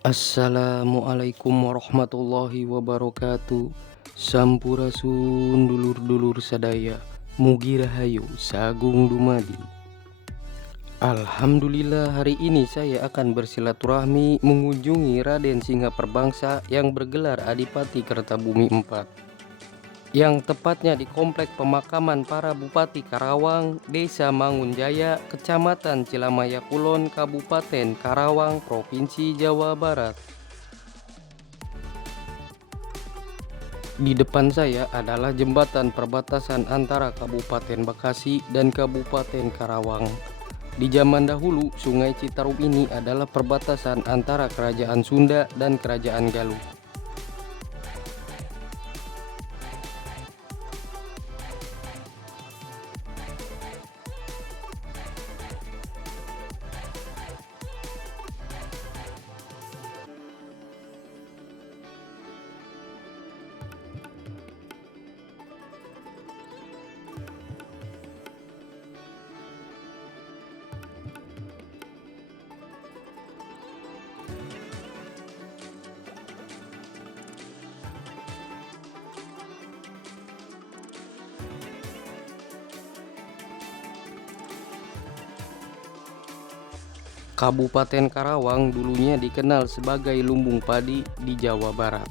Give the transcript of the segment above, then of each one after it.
Assalamualaikum warahmatullahi wabarakatuh. Sampurasun dulur-dulur sadaya, mugi rahayu sagung dumadi. Alhamdulillah, hari ini saya akan bersilaturahmi mengunjungi Raden Singhaperbangsa yang bergelar Adipati Kertabumi IV, yang tepatnya di Komplek Pemakaman Para Bupati Karawang, Desa Mangunjaya, Kecamatan Cilamaya Kulon, Kabupaten Karawang, Provinsi Jawa Barat. Di depan saya adalah jembatan perbatasan antara Kabupaten Bekasi dan Kabupaten Karawang. Di zaman dahulu, Sungai Citarum ini adalah perbatasan antara Kerajaan Sunda dan Kerajaan Galuh. Kabupaten Karawang dulunya dikenal sebagai lumbung padi di Jawa Barat.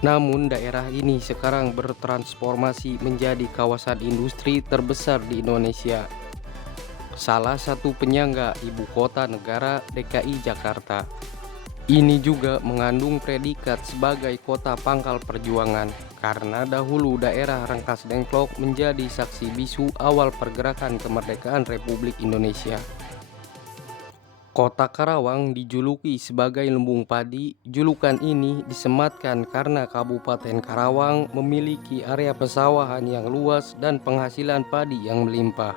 Namun daerah ini sekarang bertransformasi menjadi kawasan industri terbesar di Indonesia. Salah satu penyangga ibu kota negara DKI Jakarta. Ini juga mengandung predikat sebagai kota pangkal perjuangan, karena dahulu daerah Rangkas Dengklok menjadi saksi bisu awal pergerakan kemerdekaan Republik Indonesia. Kota Karawang dijuluki sebagai lumbung padi. Julukan ini disematkan karena Kabupaten Karawang memiliki area pesawahan yang luas dan penghasilan padi yang melimpah.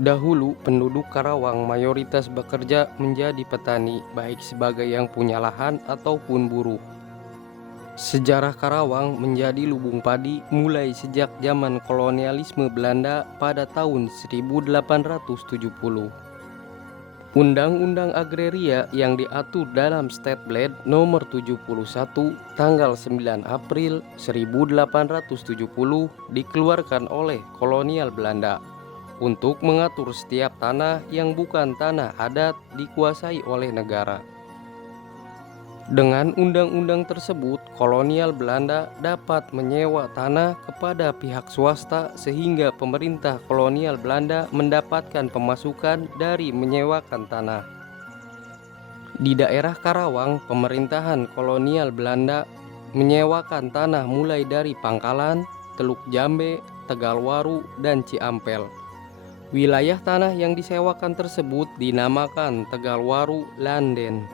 Dahulu penduduk Karawang mayoritas bekerja menjadi petani, baik sebagai yang punya lahan ataupun buruh. Sejarah Karawang menjadi lumbung padi mulai sejak zaman kolonialisme Belanda pada tahun 1870. Undang-Undang Agraria yang diatur dalam Statblad nomor 71 tanggal 9 April 1870 dikeluarkan oleh kolonial Belanda untuk mengatur setiap tanah yang bukan tanah adat dikuasai oleh negara. Dengan undang-undang tersebut, kolonial Belanda dapat menyewa tanah kepada pihak swasta sehingga pemerintah kolonial Belanda mendapatkan pemasukan dari menyewakan tanah. Di daerah Karawang, pemerintahan kolonial Belanda menyewakan tanah mulai dari Pangkalan, Teluk Jambe, Tegalwaru, dan Ciampel. Wilayah tanah yang disewakan tersebut dinamakan Tegalwaru Landen.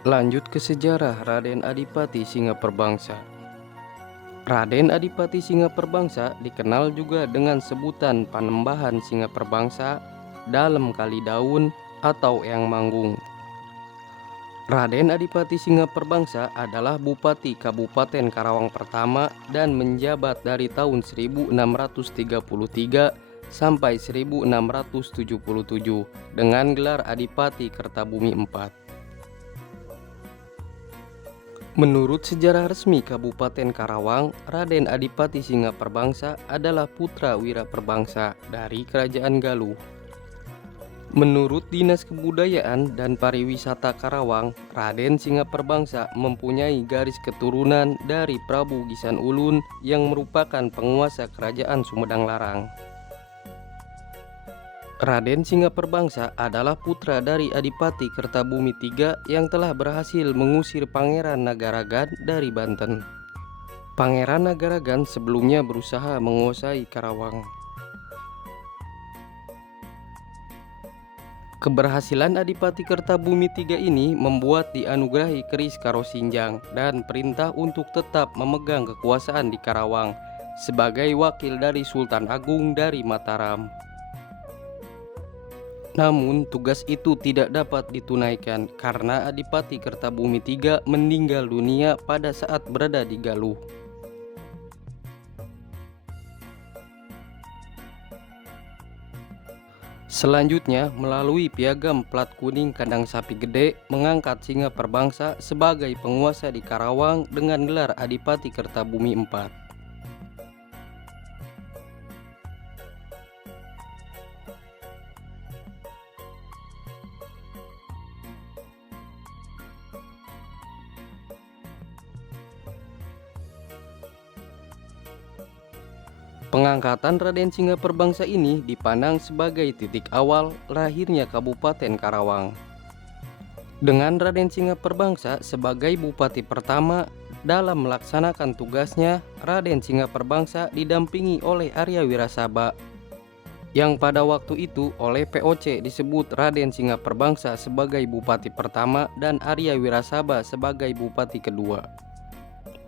Lanjut ke sejarah Raden Adipati Singhaperbangsa. Raden Adipati Singhaperbangsa dikenal juga dengan sebutan Panembahan Singhaperbangsa, Dalem Kalidaun, atau Eyang Manggung. Raden Adipati Singhaperbangsa adalah Bupati Kabupaten Karawang pertama dan menjabat dari tahun 1633 sampai 1677 dengan gelar Adipati Kertabumi IV. Menurut sejarah resmi Kabupaten Karawang, Raden Adipati Singhaperbangsa adalah putra Wiraperbangsa dari Kerajaan Galuh. Menurut Dinas Kebudayaan dan Pariwisata Karawang, Raden Singhaperbangsa mempunyai garis keturunan dari Prabu Gisan Ulun yang merupakan penguasa Kerajaan Sumedang Larang. Raden Singhaperbangsa adalah putra dari Adipati Kertabumi III yang telah berhasil mengusir Pangeran Nagaragan dari Banten. Pangeran Nagaragan sebelumnya berusaha menguasai Karawang. Keberhasilan Adipati Kertabumi III ini membuat dianugerahi keris Karosinjang dan perintah untuk tetap memegang kekuasaan di Karawang sebagai wakil dari Sultan Agung dari Mataram. Namun tugas itu tidak dapat ditunaikan karena Adipati Kertabumi III meninggal dunia pada saat berada di Galuh. Selanjutnya, melalui piagam plat kuning kandang sapi gede, mengangkat Singa Perbangsa sebagai penguasa di Karawang dengan gelar Adipati Kertabumi IV. Pengangkatan Raden Singa Perbangsa ini dipandang sebagai titik awal lahirnya Kabupaten Karawang. Dengan Raden Singa Perbangsa sebagai bupati pertama, dalam melaksanakan tugasnya, Raden Singa Perbangsa didampingi oleh Arya Wirasaba, yang pada waktu itu oleh POC disebut Raden Singa Perbangsa sebagai bupati pertama dan Arya Wirasaba sebagai bupati kedua.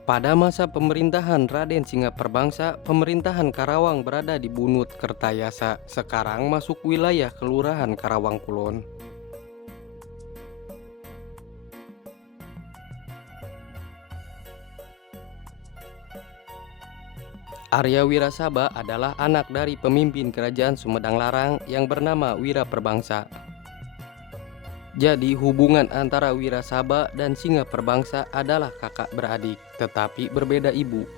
Pada masa pemerintahan Raden Singa Perbangsa, pemerintahan Karawang berada di Bunut Kertayasa, sekarang masuk wilayah Kelurahan Karawang Kulon. Arya Wirasaba adalah anak dari pemimpin kerajaan Sumedang Larang yang bernama Wira Perbangsa. Jadi hubungan antara Wirasaba dan Singa Perbangsa adalah kakak beradik, tetapi berbeda ibu.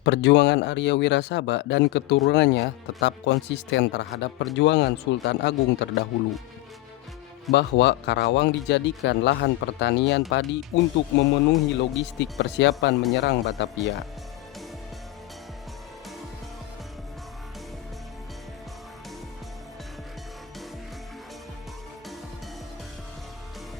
Perjuangan Arya Wirasaba dan keturunannya tetap konsisten terhadap perjuangan Sultan Agung terdahulu, bahwa Karawang dijadikan lahan pertanian padi untuk memenuhi logistik persiapan menyerang Batavia.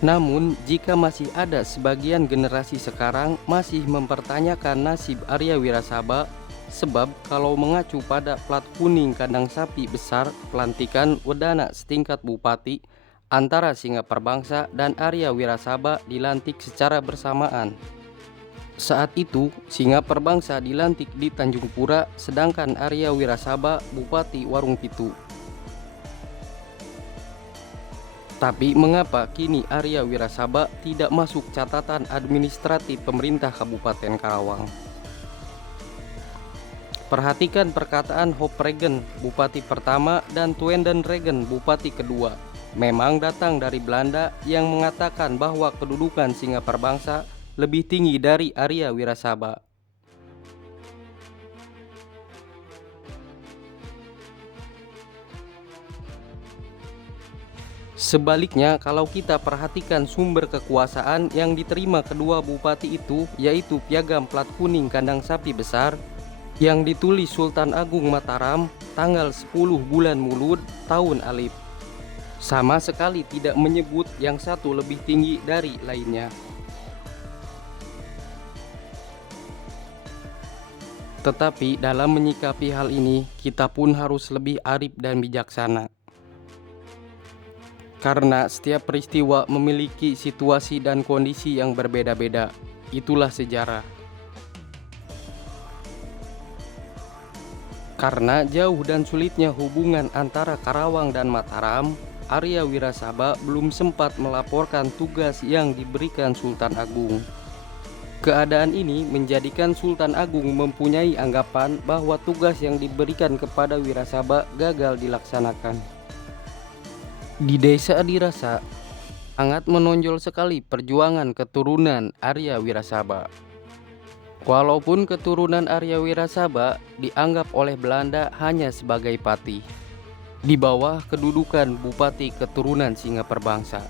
Namun, jika masih ada sebagian generasi sekarang masih mempertanyakan nasib Arya Wirasaba, sebab kalau mengacu pada plat kuning kandang sapi besar pelantikan wedana setingkat bupati antara Singa Perbangsa dan Arya Wirasaba dilantik secara bersamaan. Saat itu, Singa Perbangsa dilantik di Tanjung Pura, sedangkan Arya Wirasaba Bupati Warung Pitu. Tapi mengapa kini Arya Wirasaba tidak masuk catatan administratif pemerintah Kabupaten Karawang? Perhatikan perkataan Hop Regen, Bupati pertama, dan Twenden Regen, Bupati kedua. Memang datang dari Belanda yang mengatakan bahwa kedudukan Singa Perbangsa lebih tinggi dari Arya Wirasaba. Sebaliknya, kalau kita perhatikan sumber kekuasaan yang diterima kedua bupati itu, yaitu piagam plat kuning kandang sapi besar yang ditulis Sultan Agung Mataram tanggal 10 bulan Mulud tahun Alif, sama sekali tidak menyebut yang satu lebih tinggi dari lainnya. Tetapi dalam menyikapi hal ini, kita pun harus lebih arif dan bijaksana. Karena setiap peristiwa memiliki situasi dan kondisi yang berbeda-beda. Itulah sejarah. Karena jauh dan sulitnya hubungan antara Karawang dan Mataram, Arya Wirasaba belum sempat melaporkan tugas yang diberikan Sultan Agung. Keadaan ini menjadikan Sultan Agung mempunyai anggapan bahwa tugas yang diberikan kepada Wirasaba gagal dilaksanakan. Di desa Adirasa, sangat menonjol sekali perjuangan keturunan Arya Wirasaba. Walaupun keturunan Arya Wirasaba dianggap oleh Belanda hanya sebagai patih, di bawah kedudukan bupati keturunan Singa Perbangsa.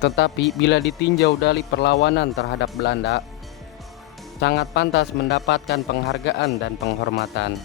Tetapi bila ditinjau dari perlawanan terhadap Belanda, sangat pantas mendapatkan penghargaan dan penghormatan.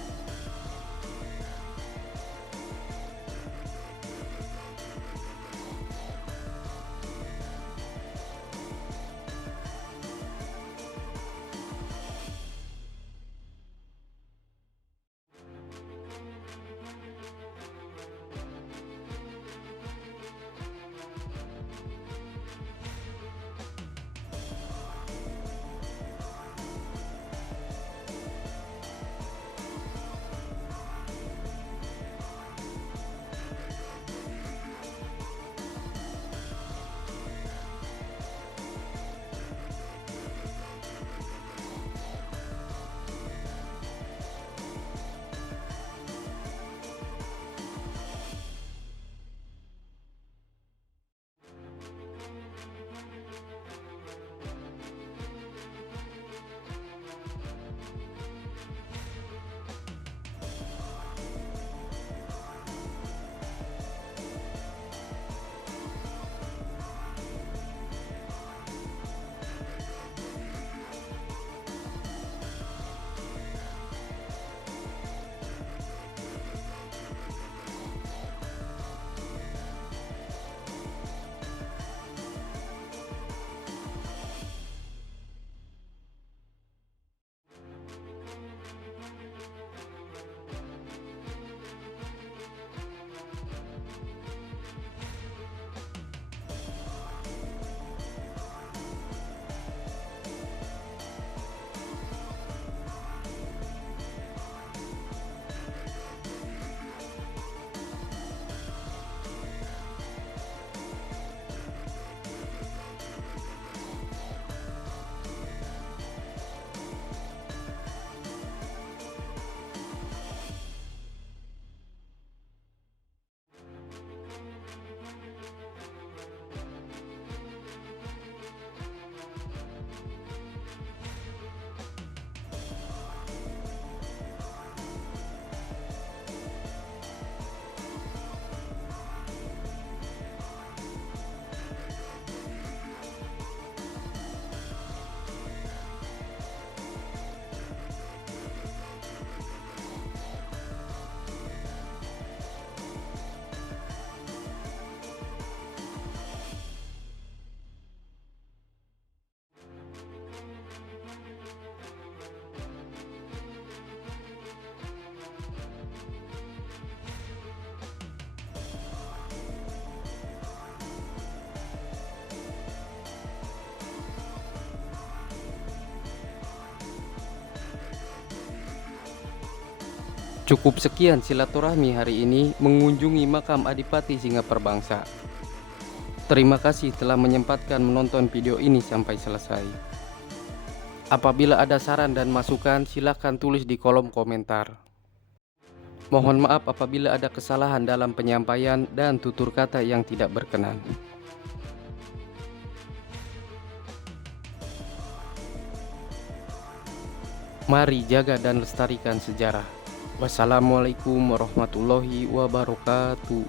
Cukup sekian silaturahmi hari ini mengunjungi makam Adipati Singaperbangsa. Terima kasih telah menyempatkan menonton video ini sampai selesai. Apabila ada saran dan masukan, silakan tulis di kolom komentar. Mohon maaf apabila ada kesalahan dalam penyampaian dan tutur kata yang tidak berkenan. Mari jaga dan lestarikan sejarah. Wassalamualaikum warahmatullahi wabarakatuh.